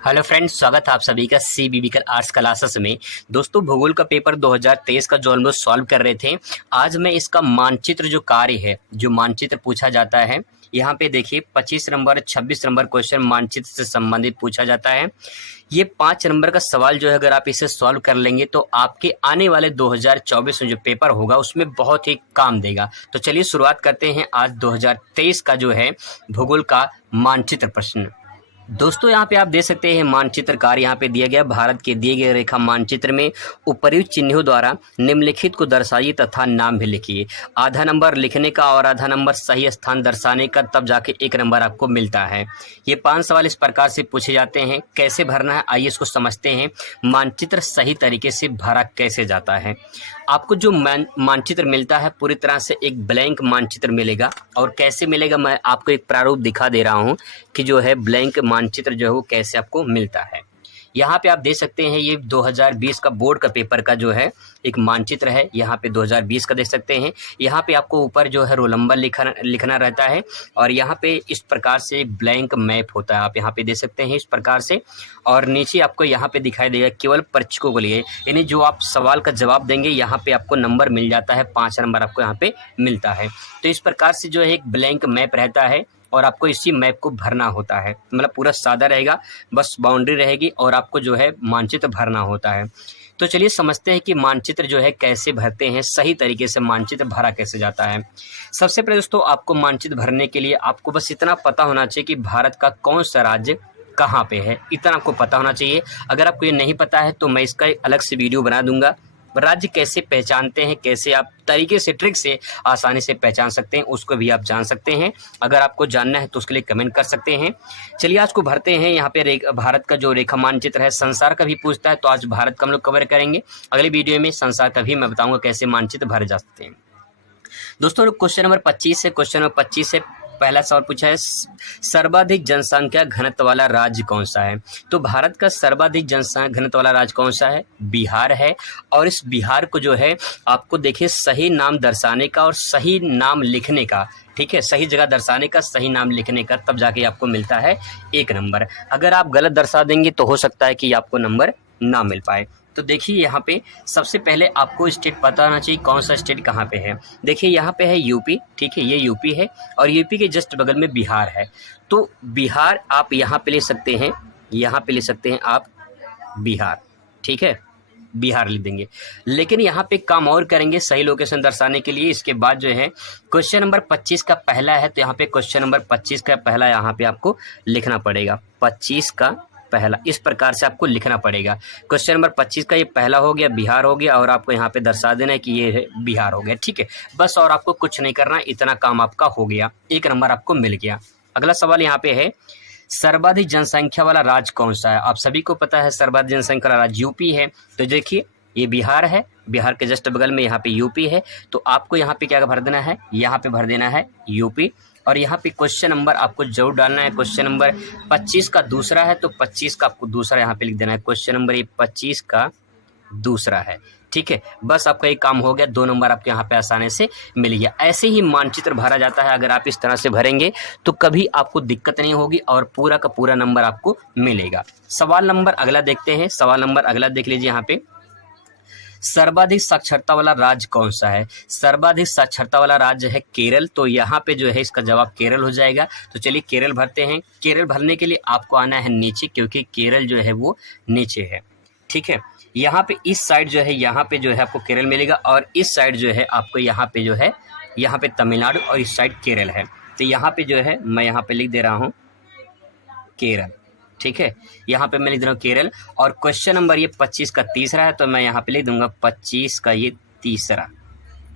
Hello friends, स्वागत है आप सभी का CBBCal आर्ट्स क्लासेस में। दोस्तों, भूगोल का पेपर 2023 का जो हम लोग सॉल्व कर रहे थे, आज मैं इसका मानचित्र जो कार्य है, जो मानचित्र पूछा जाता है, यहाँ पे देखिए 25 नंबर 26 नंबर क्वेश्चन मानचित्र से संबंधित पूछा जाता है। ये 5 नंबर का सवाल जो है, अगर आप इसे सॉल्व कर लेंगे तो आपके आने वाले 2024 में जो पेपर होगा उसमें बहुत ही काम देगा। तो चलिए शुरुआत करते हैं आज 2023 का जो है भूगोल का मानचित्र प्रश्न। दोस्तों, यहाँ पे आप देख सकते हैं मानचित्रकार यहाँ पे दिया गया भारत के दिए गए रेखा मानचित्र में उपर्युक्त चिन्हों द्वारा निम्नलिखित को दर्शाइए तथा नाम भी लिखिए। आधा नंबर लिखने का और आधा नंबर सही स्थान दर्शाने का, तब जाके 1 नंबर आपको मिलता है। ये 5 सवाल इस प्रकार से पूछे जाते हैं। कैसे भरना है, आइए इसको समझते हैं। मानचित्र सही तरीके से भरा कैसे जाता है। आपको जो मानचित्र मिलता है पूरी तरह से एक ब्लैंक मानचित्र मिलेगा। और कैसे मिलेगा, मैं आपको एक प्रारूप दिखा दे रहा हूँ कि जो है ब्लैंक मानचित्र जो है वो कैसे आपको मिलता है। यहाँ पे आप देख सकते हैं, ये 2020 का बोर्ड का पेपर का जो है एक मानचित्र है। यहाँ पे 2020 का देख सकते हैं। यहाँ पे आपको ऊपर जो है रोल नंबर लिखना रहता है और यहाँ पे इस प्रकार से ब्लैंक मैप होता है। आप यहाँ पे देख सकते हैं इस प्रकार से। और नीचे आपको यहाँ पे दिखाई देगा केवल परीक्षकों के लिए, यानी जो आप सवाल का जवाब देंगे यहाँ पे आपको नंबर मिल जाता है। 5 नंबर आपको यहाँ पे मिलता है। तो इस प्रकार से जो है एक ब्लैंक मैप रहता है और आपको इसी मैप को भरना होता है। मतलब पूरा सादा रहेगा, बस बाउंड्री रहेगी और आपको जो है मानचित्र भरना होता है। तो चलिए समझते हैं कि मानचित्र जो है कैसे भरते हैं, सही तरीके से मानचित्र भरा कैसे जाता है। सबसे पहले दोस्तों, आपको मानचित्र भरने के लिए आपको बस इतना पता होना चाहिए कि भारत का कौन सा राज्य कहाँ पे है, इतना आपको पता होना चाहिए। अगर आपको ये नहीं पता है तो मैं इसका एक अलग से वीडियो बना दूंगा। राज्य कैसे पहचानते हैं, कैसे आप तरीके से ट्रिक से आसानी से पहचान सकते हैं, उसको भी आप जान सकते हैं। अगर आपको जानना है तो उसके लिए कमेंट कर सकते हैं। चलिए आज को भरते हैं। यहाँ पे भारत का जो रेखा मानचित्र है, संसार का भी पूछता है, तो आज भारत का हम लोग कवर करेंगे। अगले वीडियो में संसार का भी मैं बताऊंगा कैसे मानचित्र भरे जा सकते हैं। दोस्तों, क्वेश्चन नंबर 25 है। क्वेश्चन नंबर 25 से पहला सवाल पूछा है, सर्वाधिक जनसंख्या घनत्व वाला राज्य कौन सा है। तो भारत का सर्वाधिक जनसंख्या घनत्व वाला राज्य कौन सा है? बिहार है। और इस बिहार को जो है आपको देखिए सही नाम दर्शाने का और सही नाम लिखने का, ठीक है, सही जगह दर्शाने का, सही नाम लिखने का, तब जाके आपको मिलता है 1 नंबर। अगर आप गलत दर्शा देंगे तो हो सकता है कि आपको नंबर ना मिल पाए। तो देखिए यहाँ पे सबसे पहले आपको स्टेट पता होना चाहिए कौन सा स्टेट कहाँ पे है। देखिए यहाँ पे है यूपी, ठीक है, ये यूपी है और यूपी के जस्ट बगल में बिहार है। तो बिहार आप यहाँ पे ले सकते हैं, यहाँ पे ले सकते हैं आप बिहार, ठीक है, बिहार लिख देंगे। लेकिन यहाँ पे काम और करेंगे सही लोकेशन दर्शाने के लिए। इसके बाद जो है क्वेश्चन नंबर 25 का पहला है, तो यहाँ पे क्वेश्चन नंबर 25 का पहला यहाँ पे आपको लिखना पड़ेगा। 25 का पहला इस प्रकार से आपको लिखना पड़ेगा। क्वेश्चन नंबर 25 का ये पहला हो गया, बिहार हो गया, और आपको यहाँ पे दर्शा देना है कि ये है बिहार हो गया, ठीक है। बस और आपको कुछ नहीं करना, इतना काम आपका हो गया, 1 नंबर आपको मिल गया। अगला सवाल यहाँ पे है, सर्वाधिक जनसंख्या वाला राज्य कौन सा है। आप सभी को पता है सर्वाधिक जनसंख्या वाला राज्य यूपी है। तो देखिए ये बिहार है, बिहार के जस्ट बगल में यहाँ पे यूपी है। तो आपको यहाँ पे क्या भर देना है, यहाँ पे भर देना है यूपी। और यहाँ पे क्वेश्चन नंबर आपको जरूर डालना है। क्वेश्चन नंबर 25 का दूसरा है, तो 25 का आपको दूसरा यहाँ पे लिख देना है। क्वेश्चन नंबर ये 25 का दूसरा है, ठीक है। बस आपका एक काम हो गया, 2 नंबर आपके यहाँ पे आसानी से मिल गया। ऐसे ही मानचित्र भरा जाता है। अगर आप इस तरह से भरेंगे तो कभी आपको दिक्कत नहीं होगी और पूरा का पूरा नंबर आपको मिलेगा। सवाल नंबर अगला देखते हैं। सवाल नंबर अगला देख लीजिए यहाँ पे, सर्वाधिक साक्षरता वाला राज्य कौन सा है। सर्वाधिक साक्षरता वाला राज्य है केरल। तो यहाँ पे जो है इसका जवाब केरल हो जाएगा। तो चलिए केरल भरते हैं। केरल भरने के लिए आपको आना है नीचे, क्योंकि केरल जो है वो नीचे है, ठीक है। यहाँ पे इस साइड जो है, यहाँ पे जो है आपको केरल मिलेगा और इस साइड जो है आपको यहाँ पे जो है, यहाँ पे तमिलनाडु और इस साइड केरल है। तो यहाँ पे जो है मैं यहाँ पे लिख दे रहा हूँ केरल, ठीक है। यहाँ पे मैं लिख रहा हूँ केरल। और क्वेश्चन नंबर ये 25 का तीसरा है, तो मैं यहाँ पे लिख दूंगा 25 का ये तीसरा,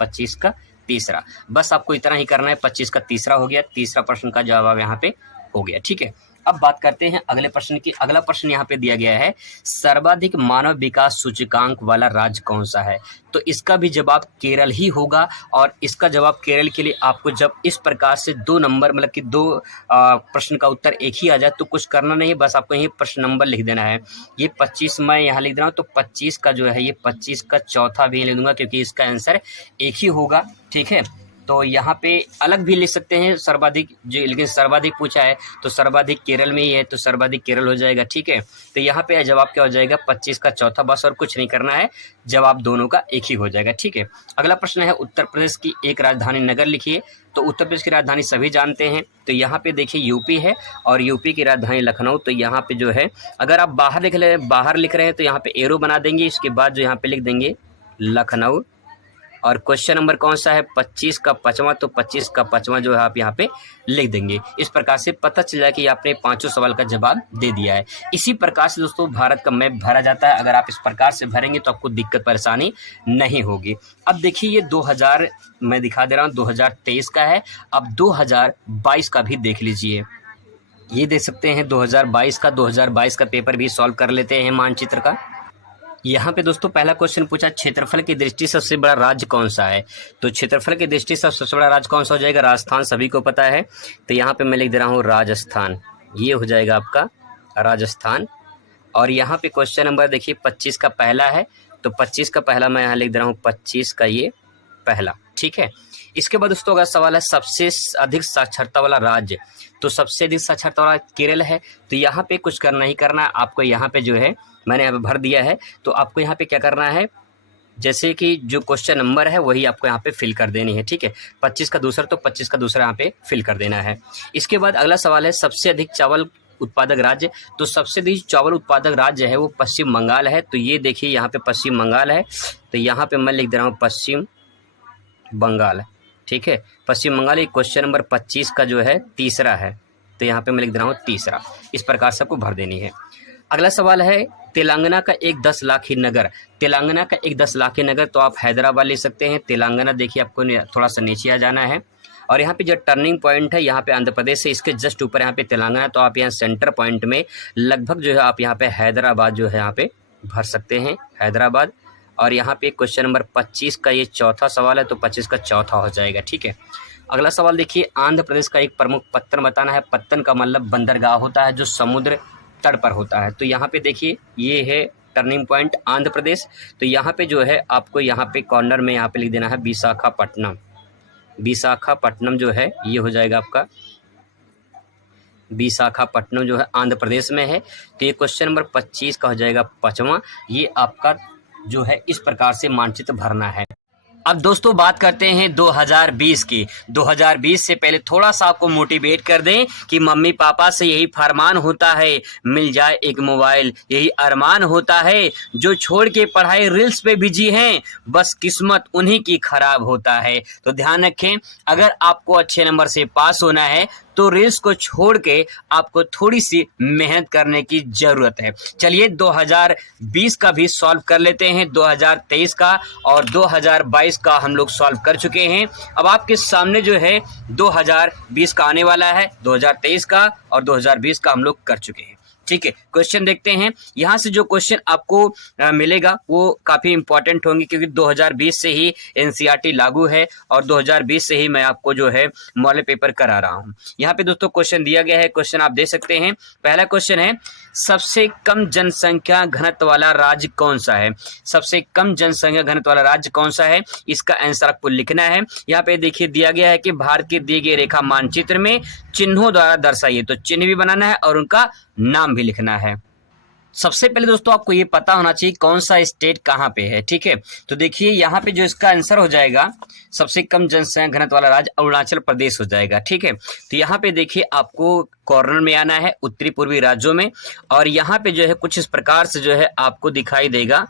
25 का तीसरा। बस आपको इतना ही करना है। 25 का तीसरा हो गया, तीसरा प्रश्न का जवाब यहाँ पे हो गया, ठीक है। अब बात करते हैं अगले प्रश्न की। अगला प्रश्न यहाँ पे दिया गया है, सर्वाधिक मानव विकास सूचकांक वाला राज्य कौन सा है। तो इसका भी जवाब केरल ही होगा। और इसका जवाब केरल के लिए आपको जब इस प्रकार से 2 नंबर, मतलब कि 2 प्रश्न का उत्तर एक ही आ जाए तो कुछ करना नहीं, बस आपको यही प्रश्न नंबर लिख देना है। ये 25 मैं यहाँ लिख रहा हूँ, तो 25 का जो है ये 25 का चौथा भी लिख दूंगा, क्योंकि इसका आंसर एक ही होगा, ठीक है। तो यहाँ पे अलग भी लिख सकते हैं सर्वाधिक जो, लेकिन सर्वाधिक पूछा है तो सर्वाधिक केरल में ही है, तो सर्वाधिक केरल हो जाएगा। ठीक है, तो यहाँ पे जवाब क्या हो जाएगा 25 का चौथा, बस और कुछ नहीं करना है, जवाब दोनों का एक ही हो जाएगा। ठीक है, अगला प्रश्न है उत्तर प्रदेश की एक राजधानी नगर लिखिए। तो उत्तर प्रदेश की राजधानी सभी जानते हैं, तो यहाँ पे देखिए यूपी है और यूपी की राजधानी लखनऊ। तो यहाँ पे जो है अगर आप बाहर लिख रहे हैं तो यहाँ पे एरो बना देंगे, इसके बाद जो यहाँ पे लिख देंगे लखनऊ। और क्वेश्चन नंबर कौन सा है 25 का 5वां, तो 25 का 5वां जो है आप यहाँ पे लिख देंगे। इस प्रकार से पता चल जाए कि आपने पांचों सवाल का जवाब दे दिया है। इसी प्रकार से दोस्तों भारत का मैप भरा जाता है। अगर आप इस प्रकार से भरेंगे तो आपको दिक्कत परेशानी नहीं होगी। अब देखिए ये 2000 मैं दिखा दे रहा हूँ 2023 का है। अब 2022 का भी देख लीजिए, ये देख सकते हैं 2022 का पेपर भी सॉल्व कर लेते हैं मानचित्र का। यहाँ पे दोस्तों पहला क्वेश्चन पूछा क्षेत्रफल की दृष्टि से सबसे बड़ा राज्य कौन सा है। तो क्षेत्रफल की दृष्टि से सबसे बड़ा राज्य कौन सा हो जाएगा, राजस्थान, सभी को पता है। तो यहाँ पे मैं लिख दे रहा हूँ राजस्थान, ये हो जाएगा आपका राजस्थान। और यहाँ पे क्वेश्चन नंबर देखिए 25 का पहला है, तो 25 का पहला मैं यहाँ लिख दे रहा हूँ 25 का ये पहला। ठीक है, इसके बाद दोस्तों अगला सवाल है सबसे अधिक साक्षरता वाला राज्य। तो सबसे अधिक साक्षरता वाला केरल है। तो यहाँ पे कुछ करना ही करना है आपको, यहाँ पे जो है मैंने यहाँ पे भर दिया है। तो आपको यहाँ पे क्या करना है, जैसे कि जो क्वेश्चन नंबर है वही आपको यहाँ पे फिल कर देनी है। ठीक है, 25 का दूसरा, तो 25 का दूसरा यहाँ पे फिल कर देना है। इसके बाद अगला सवाल है सबसे अधिक चावल उत्पादक राज्य। तो सबसे अधिक चावल उत्पादक राज्य है वो पश्चिम बंगाल है। तो ये देखिए यहाँ पे पश्चिम बंगाल है, तो यहाँ पे मैं लिख दे रहा हूँ पश्चिम बंगाल। ठीक है, पश्चिम बंगाल एक क्वेश्चन नंबर 25 का जो है तीसरा है, तो यहाँ पे मैं लिख दे रहा हूँ तीसरा। इस प्रकार से आपको भर देनी है। अगला सवाल है तेलंगाना का एक 10 लाखी नगर। तेलंगाना का एक 10 लाखी नगर, तो आप हैदराबाद ले सकते हैं। तेलंगाना देखिए आपको थोड़ा सा नीचे आ जाना है, और यहाँ पे जो टर्निंग पॉइंट है यहाँ पे आंध्र प्रदेश है, इसके जस्ट ऊपर यहाँ पे तेलंगाना। तो आप यहाँ सेंटर पॉइंट में लगभग जो है आप यहाँ पे हैदराबाद जो है यहाँ पे भर सकते हैं, हैदराबाद। और यहाँ पे क्वेश्चन नंबर 25 का ये चौथा सवाल है, तो 25 का चौथा हो जाएगा। ठीक है, अगला सवाल देखिए आंध्र प्रदेश का एक प्रमुख पत्तन बताना है। पत्तन का मतलब बंदरगाह होता है जो समुद्र तट पर होता है। तो यहाँ पे देखिए ये है टर्निंग पॉइंट आंध्र प्रदेश। तो यहाँ पे जो है आपको यहाँ पे कॉर्नर में यहाँ पे लिख देना है विशाखापट्टनम। विशाखापट्टनम जो है ये हो जाएगा आपका, विशाखापट्टनम जो है आंध्र प्रदेश में है। तो ये क्वेश्चन नंबर 25 का हो जाएगा 5वां। ये आपका जो है इस प्रकार से मानचित्र भरना है। अब दोस्तों बात करते हैं 2020 की। 2020 से पहले थोड़ा सा आपको मोटिवेट कर दें कि मम्मी पापा से यही फरमान होता है, मिल जाए एक मोबाइल, यही अरमान होता है। जो छोड़ के पढ़ाई रील्स पे बिजी हैं, बस किस्मत उन्हीं की खराब होता है। तो ध्यान रखें, अगर आपको अच्छे नंबर से पास होना है तो रील्स को छोड़ के आपको थोड़ी सी मेहनत करने की जरूरत है। चलिए 2020 का भी सॉल्व कर लेते हैं, 2023 का और 2022 का हम लोग सॉल्व कर चुके हैं। अब आपके सामने जो है 2020 का आने वाला है, 2023 का और 2020 का हम लोग कर चुके हैं। ठीक है, क्वेश्चन देखते हैं। यहाँ से जो क्वेश्चन आपको मिलेगा वो काफ़ी इंपॉर्टेंट होंगे, क्योंकि 2020 से ही एनसीईआरटी लागू है और 2020 से ही मैं आपको जो है मॉडल पेपर करा रहा हूँ। यहाँ पे दोस्तों क्वेश्चन दिया गया है, क्वेश्चन आप देख सकते हैं। पहला क्वेश्चन है सबसे कम जनसंख्या घनत्व वाला राज्य कौन सा है। सबसे कम जनसंख्या घनत्व वाला राज्य कौन सा है, इसका आंसर आपको लिखना है। यहाँ पे देखिए दिया गया है कि भारत के दिए गए रेखा मानचित्र में चिन्हों द्वारा दर्शाइए। तो चिन्ह भी बनाना है और उनका नाम भी लिखना है। सबसे पहले दोस्तों आपको ये पता होना चाहिए कौन सा स्टेट कहाँ पे है। ठीक है, तो देखिए यहाँ पे जो इसका आंसर हो जाएगा सबसे कम जनसंख्या घनत्व वाला राज्य अरुणाचल प्रदेश हो जाएगा। ठीक है, तो यहाँ पे देखिए आपको कॉर्नर में आना है उत्तरी पूर्वी राज्यों में, और यहाँ पे जो है कुछ इस प्रकार से जो है आपको दिखाई देगा,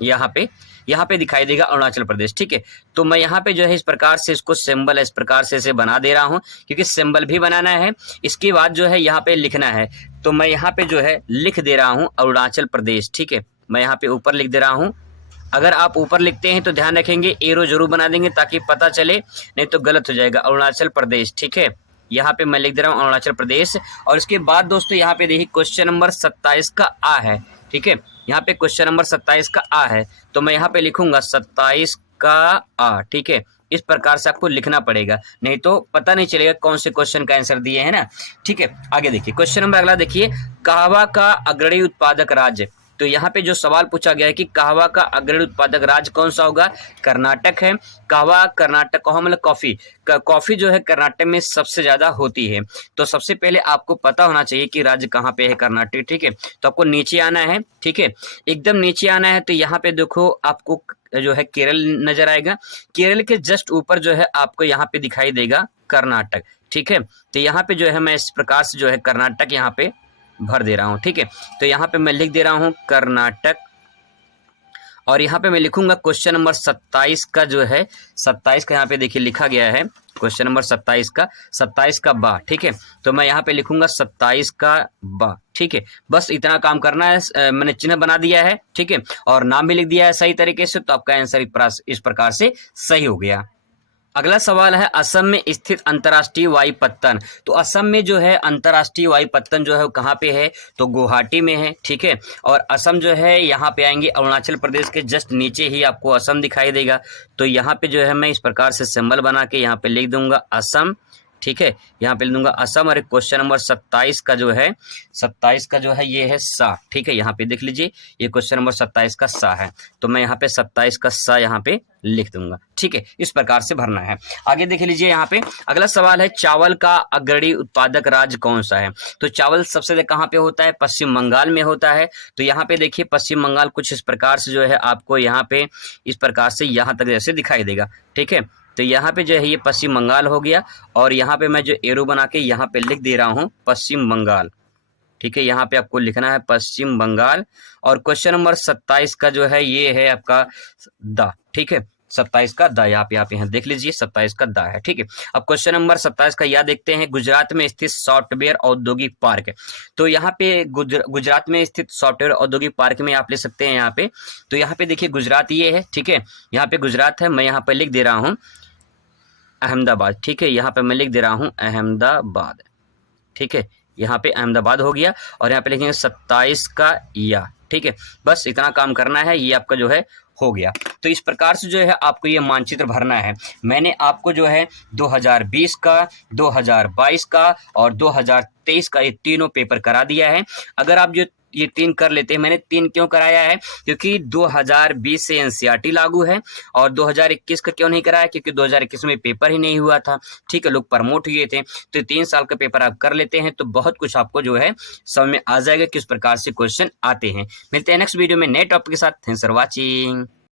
यहाँ पे दिखाई देगा अरुणाचल प्रदेश। ठीक है, तो मैं यहाँ पे जो है इस प्रकार से इसको सिंबल इस प्रकार से इसे बना दे रहा हूँ, क्योंकि सिंबल भी बनाना है। इसके बाद जो है यहाँ पे लिखना है, तो मैं यहाँ पे जो है लिख दे रहा हूँ अरुणाचल प्रदेश। ठीक है, मैं यहाँ पे ऊपर लिख दे रहा हूँ। अगर आप ऊपर लिखते हैं तो ध्यान रखेंगे एरो जरूर बना देंगे ताकि पता चले, नहीं तो गलत हो जाएगा। अरुणाचल प्रदेश, ठीक है, यहाँ पे मैं लिख दे रहा हूँ अरुणाचल प्रदेश। और इसके बाद दोस्तों यहाँ पे देखिए क्वेश्चन नंबर 27 का आ है। ठीक है, यहाँ पे क्वेश्चन नंबर 27 का आ है, तो मैं यहाँ पे लिखूंगा 27 का आ। ठीक है, इस प्रकार से आपको लिखना पड़ेगा, नहीं तो पता नहीं चलेगा कौन से क्वेश्चन का आंसर दिए है ना। ठीक है, आगे देखिए क्वेश्चन नंबर अगला देखिए, कहवा का अग्रणी उत्पादक राज्य। तो यहाँ पे जो सवाल पूछा गया है कि कहवा का अग्रणी उत्पादक राज्य कौन सा होगा, कर्नाटक है। कहवा कर्नाटक, कहवा मतलब कॉफी, कॉफी जो है कर्नाटक में सबसे ज्यादा होती है। तो सबसे पहले आपको पता होना चाहिए कि राज्य कहाँ पे है, कर्नाटक, ठीक है। तो आपको नीचे आना है, ठीक है, एकदम नीचे आना है। तो यहाँ पे देखो आपको जो है केरल नजर आएगा, केरल के जस्ट ऊपर जो है आपको यहाँ पे दिखाई देगा कर्नाटक, ठीक है। तो यहाँ पे जो है मैं इस प्रकार से जो है कर्नाटक यहाँ पे भर दे रहा हूँ, ठीक है। तो यहाँ पे मैं लिख दे रहा हूँ कर्नाटक, और यहाँ पे मैं लिखूंगा क्वेश्चन नंबर 27 का जो है 27 का यहाँ पे देखिए लिखा गया है, क्वेश्चन नंबर 27 का बा, ठीक है। तो मैं यहाँ पे लिखूंगा 27 का बा, ठीक है। बस इतना काम करना है, मैंने चिन्ह बना दिया है, ठीक है, और नाम भी लिख दिया है सही तरीके से। तो आपका आंसर इस प्रकार से सही हो गया। अगला सवाल है असम में स्थित अंतर्राष्ट्रीय वायुपत्तन। तो असम में जो है अंतर्राष्ट्रीय वायुपत्तन जो है वो कहाँ पे है, तो गुवाहाटी में है, ठीक है। और असम जो है यहाँ पे आएंगे अरुणाचल प्रदेश के जस्ट नीचे ही आपको असम दिखाई देगा। तो यहाँ पे जो है मैं इस प्रकार से सिंबल बना के यहाँ पे लिख दूंगा असम, ठीक है। यहाँ पे लिख दूंगा असम, और क्वेश्चन नंबर 27 का जो है 27 का जो है ये है सा, ठीक है। यहाँ पे देख लीजिए ये क्वेश्चन नंबर 27 का सा है। तो मैं यहाँ पे 27 का सा यहाँ पे लिख दूंगा, ठीक है। इस प्रकार से भरना है। आगे देख लीजिए यहाँ पे अगला सवाल है चावल का अग्रणी उत्पादक राज्य कौन सा है। तो चावल सबसे ज्यादा कहाँ पे होता है, पश्चिम बंगाल में होता है। तो यहाँ पे देखिए पश्चिम बंगाल कुछ इस प्रकार से जो है आपको यहाँ पे इस प्रकार से यहाँ तक जैसे दिखाई देगा, ठीक है। तो यहाँ पे जो है ये पश्चिम बंगाल हो गया, और यहाँ पे मैं जो एरो बना के यहाँ पे लिख दे रहा हूँ पश्चिम बंगाल, ठीक है। यहाँ पे आपको लिखना है पश्चिम बंगाल, और क्वेश्चन नंबर 27 का जो है ये है आपका दा, ठीक है। 27 का दा यहाँ देख लीजिए 27 का दा है, ठीक है। अब क्वेश्चन नंबर 27 का यह देखते हैं, गुजरात में स्थित सॉफ्टवेयर औद्योगिक पार्क। तो यहाँ पे गुजरात में स्थित सॉफ्टवेयर औद्योगिक पार्क में आप ले सकते हैं यहाँ पे। तो यहाँ पे देखिए गुजरात ये है, ठीक है। यहाँ पे गुजरात है, मैं यहाँ पे लिख दे रहा हूँ अहमदाबाद, ठीक है। यहाँ पे मैं लिख दे रहा हूँ अहमदाबाद, ठीक है। यहाँ पे अहमदाबाद हो गया, और यहाँ पे लिखेंगे 27 का या, ठीक है। बस इतना काम करना है, ये आपका जो है हो गया। तो इस प्रकार से जो है आपको ये मानचित्र भरना है। मैंने आपको जो है 2020 का, 2022 का और 2023 का ये तीनों पेपर करा दिया है। अगर आप जो ये 3 कर लेते हैं, मैंने 3 क्यों कराया है, क्योंकि 2020 से एनसीईआरटी लागू है, और 2021 का क्यों नहीं कराया, क्योंकि 2021 में पेपर ही नहीं हुआ था, ठीक है, लोग प्रमोट हुए थे। तो 3 साल का पेपर आप कर लेते हैं तो बहुत कुछ आपको जो है समझ में आ जाएगा किस प्रकार से क्वेश्चन आते हैं। मिलते हैं नेक्स्ट वीडियो में नए टॉपिक के साथ। Thanks for watching.